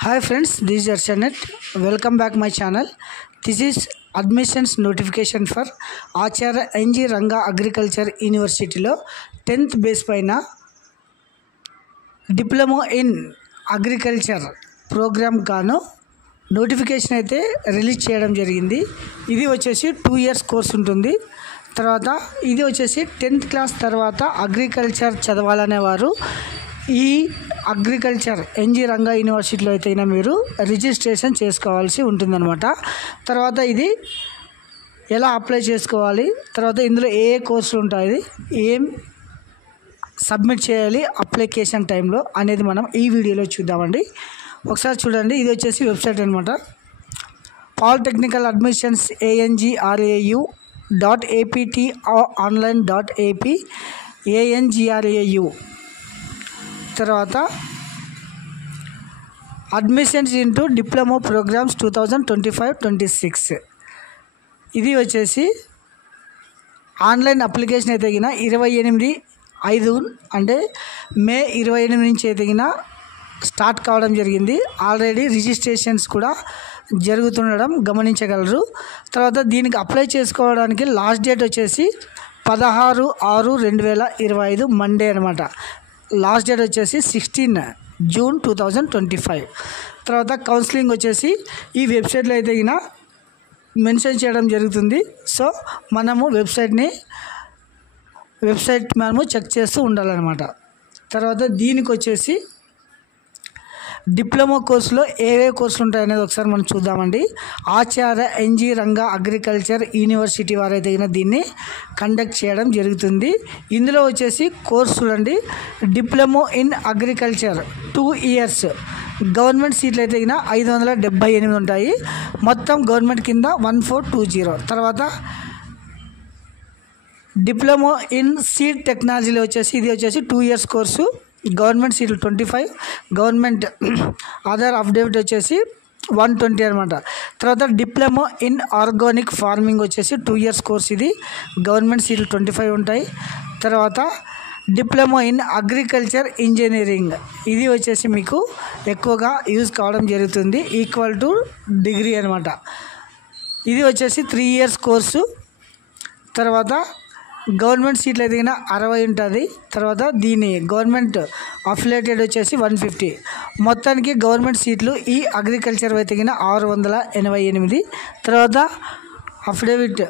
Hi friends, this is Archanet. Welcome back my channel. This is admissions notification for Acharya NG Ranga Agriculture University లో 10th base పైన diploma in agriculture programme గాను notification అయితే release చేయడం జరిగింది. ఇది వచ్చేసి 2 years course ఉంటుంది. తర్వాత ఇది వచ్చేసి 10th క్లాస్ తర్వాత అగ్రికల్చర్ చదవాలనే వారు ఈ అగ్రికల్చర్ ఎన్జీ రంగా యూనివర్సిటీలో అయితే మీరు రిజిస్ట్రేషన్ చేసుకోవాల్సి ఉంటుందన్నమాట. తర్వాత ఇది ఎలా అప్లై చేసుకోవాలి, తర్వాత ఇందులో ఏ కోర్సులు ఉంటాయి, ఏం సబ్మిట్ చేయాలి అప్లికేషన్ టైంలో అనేది మనం ఈ వీడియోలో చూద్దామండి. ఒకసారి చూడండి, ఇది వచ్చేసి వెబ్సైట్ అనమాట. Polytechnical admissions ANGRAU.APT.online.AP ANGRAU. తర్వాత అడ్మిషన్స్ ఇంటూ డిప్లొమా ప్రోగ్రామ్స్ 2025-26. ఇది వచ్చేసి ఆన్లైన్ అప్లికేషన్ అయితే 28/5 అంటే మే 28 నుంచి అయితే స్టార్ట్ కావడం జరిగింది. ఆల్రెడీ రిజిస్ట్రేషన్స్ కూడా జరుగుతుండడం గమనించగలరు. తర్వాత దీనికి అప్లై చేసుకోవడానికి లాస్ట్ డేట్ వచ్చేసి 16/6/2025 మండే అనమాట. లాస్ట్ డేట్ వచ్చేసి 16 జూన్ 2025. తర్వాత కౌన్సిలింగ్ వచ్చేసి ఈ వెబ్సైట్లో అయితే మెన్షన్ చేయడం జరుగుతుంది. సో మనము వెబ్సైట్ మనము చెక్ చేస్తూ ఉండాలన్నమాట. తర్వాత దీనికి వచ్చేసి డిప్లొమా కోర్సులో ఏవే కోర్సులు ఉంటాయనేది ఒకసారి మనం చూద్దామండి. ఆచార్య ఎన్జీ రంగా అగ్రికల్చర్ యూనివర్సిటీ వారైతే దీన్ని కండక్ట్ చేయడం జరుగుతుంది. ఇందులో వచ్చేసి కోర్సులు అండి, diploma in agriculture 2 years. Government సీట్లు అయితే 578 ఉంటాయి. మొత్తం గవర్నమెంట్ కింద 1420. తర్వాత డిప్లొమా ఇన్ సీడ్ టెక్నాలజీలో వచ్చేసి ఇది వచ్చేసి 2 years కోర్సు. గవర్నమెంట్ సీట్లు 25, గవర్నమెంట్ ఆధార్ అఫిడవిట్ వచ్చేసి 120 అనమాట. తర్వాత డిప్లొమా ఇన్ ఆర్గానిక్ ఫార్మింగ్ వచ్చేసి 2 years కోర్స్. ఇది గవర్నమెంట్ సీట్లు 25 ఉంటాయి. తర్వాత డిప్లొమా ఇన్ అగ్రికల్చర్ ఇంజనీరింగ్, ఇది వచ్చేసి మీకు ఎక్కువగా యూజ్ కావడం జరుగుతుంది, ఈక్వల్ టు డిగ్రీ అనమాట. ఇది వచ్చేసి 3 years కోర్సు. తర్వాత గవర్నమెంట్ సీట్లు అయితే 60 ఉంటుంది. తర్వాత దీని గవర్నమెంట్ అఫిలియేటెడ్ వచ్చేసి 150. మొత్తానికి గవర్నమెంట్ సీట్లు ఈ అగ్రికల్చర్ అయితే 688. తర్వాత అఫిడవిట్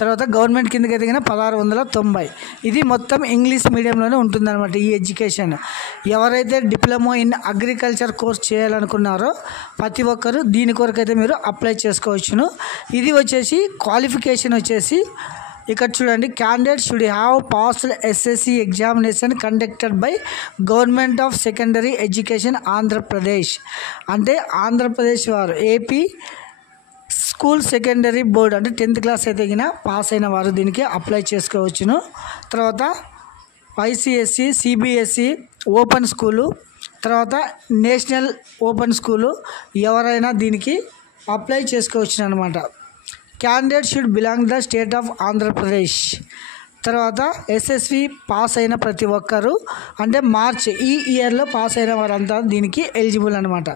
తర్వాత గవర్నమెంట్ కిందకి అయితే 1690. ఇది మొత్తం ఇంగ్లీష్ మీడియంలోనే ఉంటుందన్నమాట ఈ ఎడ్యుకేషన్. ఎవరైతే డిప్లొమా ఇన్ అగ్రికల్చర్ కోర్స్ చేయాలనుకున్నారో ప్రతి ఒక్కరు దీని కొరకైతే మీరు అప్లై చేసుకోవచ్చును. ఇది వచ్చేసి క్వాలిఫికేషన్ వచ్చేసి ఇక్కడ చూడండి, candidate should have passed SSC examination conducted by government of secondary education Andhra Pradesh. అంటే ఆంధ్రప్రదేశ్ వారు ఏపీ స్కూల్ సెకండరీ బోర్డ్ అంటే 10th క్లాస్ అయితే పాస్ అయిన వారు దీనికి అప్లై చేసుకోవచ్చును. తర్వాత ICSE CBSE ఓపెన్ స్కూలు, తర్వాత నేషనల్ ఓపెన్ స్కూలు ఎవరైనా దీనికి అప్లై చేసుకోవచ్చును అనమాట. Candidate should belong the state of Andhra Pradesh. తర్వాత SSV పాస్ అయిన ప్రతి ఒక్కరు అంటే మార్చ్ ఈ ఇయర్లో పాస్ అయిన వారంతా దీనికి ఎలిజిబుల్ అనమాట.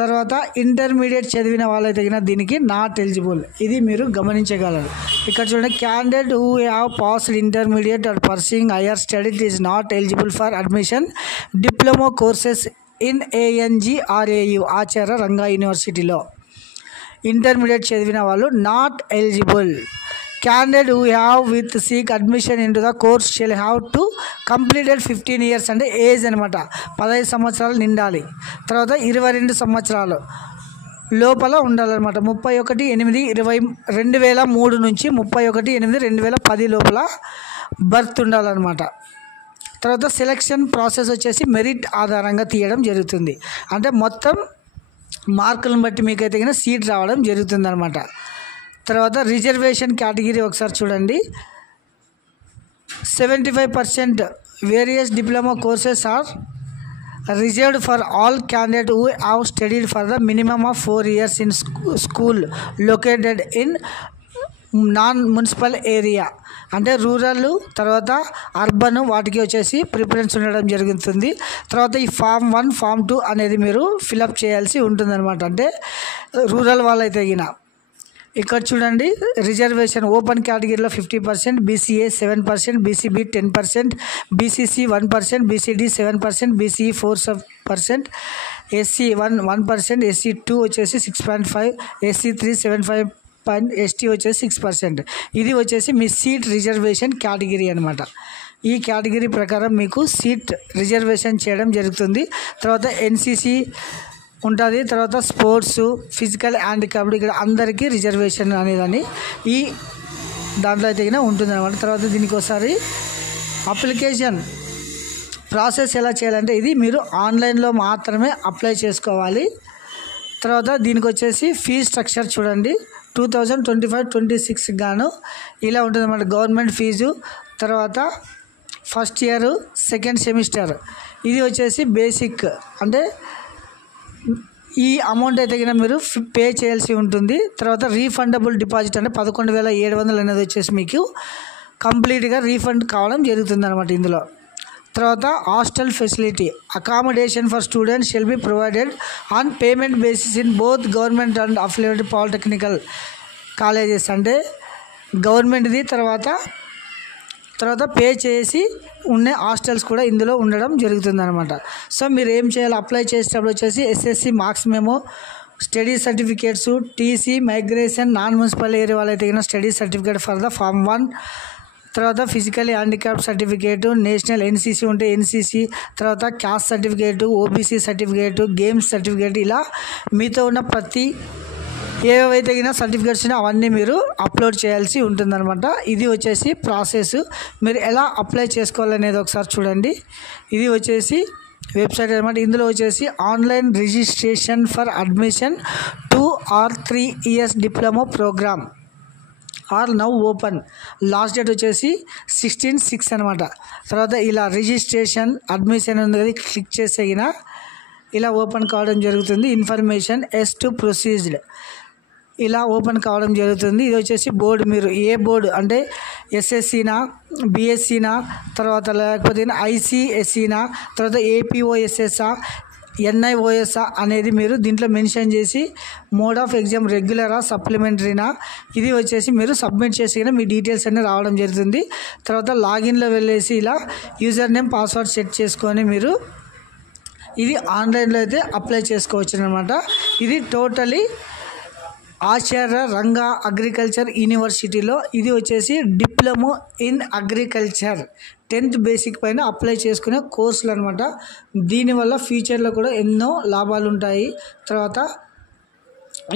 తర్వాత ఇంటర్మీడియట్ చదివిన వాళ్ళైతే దీనికి నాట్ ఎలిజిబుల్, ఇది మీరు గమనించగలరు. ఇక్కడ చూడండి, candidate who have passed intermediate or pursuing higher studies is not eligible for admission diploma courses in ANGRAU ఆచార్య రంగా యూనివర్సిటీలో. ఇంటర్మీడియట్ చదివిన వాళ్ళు not eligible. Candidate who have with seek admission in to the course shall have to completed 15 years అంటే age అనమాట, 15 సంవత్సరాలు నిండాలి. తర్వాత 22 సంవత్సరాలు లోపల ఉండాలన్నమాట. 31/8/2003 నుంచి 31/8/2010 లోపల బర్త్ ఉండాలన్నమాట. తర్వాత సెలెక్షన్ ప్రాసెస్ వచ్చేసి మెరిట్ ఆధారంగా తీయడం జరుగుతుంది. అంటే మొత్తం మార్కులను బట్టి మీకైతే సీట్ రావడం జరుగుతుంది అనమాట. తర్వాత రిజర్వేషన్ కేటగిరీ ఒకసారి చూడండి, 75% various diploma courses are reserved for all candidate who have studied for the minimum of 4 years in school located in non municipal area అంటే రూరల్ తర్వాత అర్బన్ వాటికి వచ్చేసి ప్రిఫరెన్స్ ఉండడం జరుగుతుంది. తర్వాత ఈ ఫామ్ 1 ఫామ్ 2 అనేది మీరు ఫిలప్ చేయాల్సి ఉంటుందన్నమాట. అంటే రూరల్ వాళ్ళైతే తగిన ఇక్కడ చూడండి, రిజర్వేషన్ ఓపెన్ కేటగిరీలో 50%, BCA 7%, BCB 10%, BCC 1%, BCD 7%, BCE 4%, SC 1%, SC 2 వచ్చేసి 6.5%, ఎస్సీ 3 7.5%, ఎస్టీ వచ్చేసి 6%. ఇది వచ్చేసి మీ సీట్ రిజర్వేషన్ కేటగిరీ అనమాట. ఈ కేటగిరీ ప్రకారం మీకు సీట్ రిజర్వేషన్ చేయడం జరుగుతుంది. తర్వాత ఎన్సీసీ ఉంటుంది, తర్వాత స్పోర్ట్స్, ఫిజికల్ హ్యాండిక్యాప్డ్ ఇక్కడ అందరికీ రిజర్వేషన్ అనేదని ఈ దాంట్లో అయితే ఉంటుంది అనమాట. తర్వాత దీనికి ఒకసారి అప్లికేషన్ ప్రాసెస్ ఎలా చేయాలంటే ఇది మీరు ఆన్లైన్లో మాత్రమే అప్లై చేసుకోవాలి. తర్వాత దీనికి వచ్చేసి ఫీజ్ స్ట్రక్చర్ చూడండి, 2025-26 గాను ఇలా ఉంటుంది అన్నమాట. గవర్నమెంట్ ఫీజు, తర్వాత ఫస్ట్ ఇయర్, సెకండ్ సెమిస్టర్ ఇది వచ్చేసి బేసిక్ అంటే ఈ అమౌంట్ అయితే మీరు పే చేయాల్సి ఉంటుంది. తర్వాత రీఫండబుల్ డిపాజిట్ అంటే 11,700 అనేది వచ్చేసి మీకు కంప్లీట్గా రీఫండ్ కావడం జరుగుతుంది అనమాట ఇందులో. తర్వాత hostel facility, accommodation for students shall be provided on payment basis in both government and affiliated polytechnical colleges అంటే గవర్నమెంట్ది తర్వాత పే చేసి ఉన్న హాస్టల్స్ కూడా ఇందులో ఉండడం జరుగుతుంది అనమాట. సో మీరు ఏం చేయాలి, అప్లై చేసేటప్పుడు వచ్చేసి SSC marks memo, study certificates, TC, migration, non municipal area వాళ్ళైతే study certificate for the form 1, తర్వాత physically handicap certificate, national NCC ఉంటే ఎన్సీసీ, తర్వాత caste certificate, OBC certificate, games certificate, ఇలా మీతో ఉన్న ప్రతి ఏవైతే సర్టిఫికేట్స్ అవన్నీ మీరు అప్లోడ్ చేయాల్సి ఉంటుందన్నమాట. ఇది వచ్చేసి ప్రాసెస్. మీరు ఎలా అప్లై చేసుకోవాలనేది ఒకసారి చూడండి. ఇది వచ్చేసి వెబ్సైట్ అనమాట. ఇందులో వచ్చేసి online registration for admission 2 or 3 years diploma programme are now open. Last date వచ్చేసి 16/6 అనమాట. తర్వాత ఇలా రిజిస్ట్రేషన్ అడ్మిషన్ ఉంది, క్లిక్ చేస్తే ఇలా ఓపెన్ కావడం జరుగుతుంది. ఇన్ఫర్మేషన్ ఎస్ టు ప్రొసీజ్డ్ ఇలా ఓపెన్ కావడం జరుగుతుంది. ఇది వచ్చేసి బోర్డు, మీరు ఏ బోర్డు అంటే ఎస్ఎస్సీనా, బిఎస్సీనా, తర్వాత లేకపోతే ఐసిఎస్సీనా, తర్వాత ఏపీఓఎస్ఎస్ఆ, ఎన్ఐఓఎస్ఆ అనేది మీరు దీంట్లో మెన్షన్ చేసి మోడ్ ఆఫ్ ఎగ్జామ్ రెగ్యులరా సప్లిమెంటరీనా ఇది వచ్చేసి మీరు సబ్మిట్ చేసి మీ డీటెయిల్స్ అన్నీ రావడం జరుగుతుంది. తర్వాత లాగిన్లో వెళ్ళేసి ఇలా యూజర్ నేమ్ పాస్వర్డ్ సెట్ చేసుకొని మీరు ఇది ఆన్లైన్లో అయితే అప్లై చేసుకోవచ్చు అనమాట. ఇది టోటలీ ఆచార్య రంగా అగ్రికల్చర్ యూనివర్సిటీలో ఇది వచ్చేసి diploma in agriculture 10th basic పైన అప్లై చేసుకునే కోర్సులు అనమాట. దీనివల్ల ఫ్యూచర్లో కూడా ఎన్నో లాభాలు ఉంటాయి. తర్వాత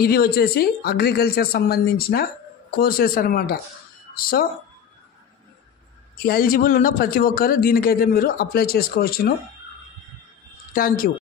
ఇది వచ్చేసి అగ్రికల్చర్ సంబంధించిన కోర్సెస్ అనమాట. సో ఎలిజిబుల్ ఉన్న ప్రతి ఒక్కరు దీనికైతే మీరు అప్లై చేసుకోవచ్చును. Thank you.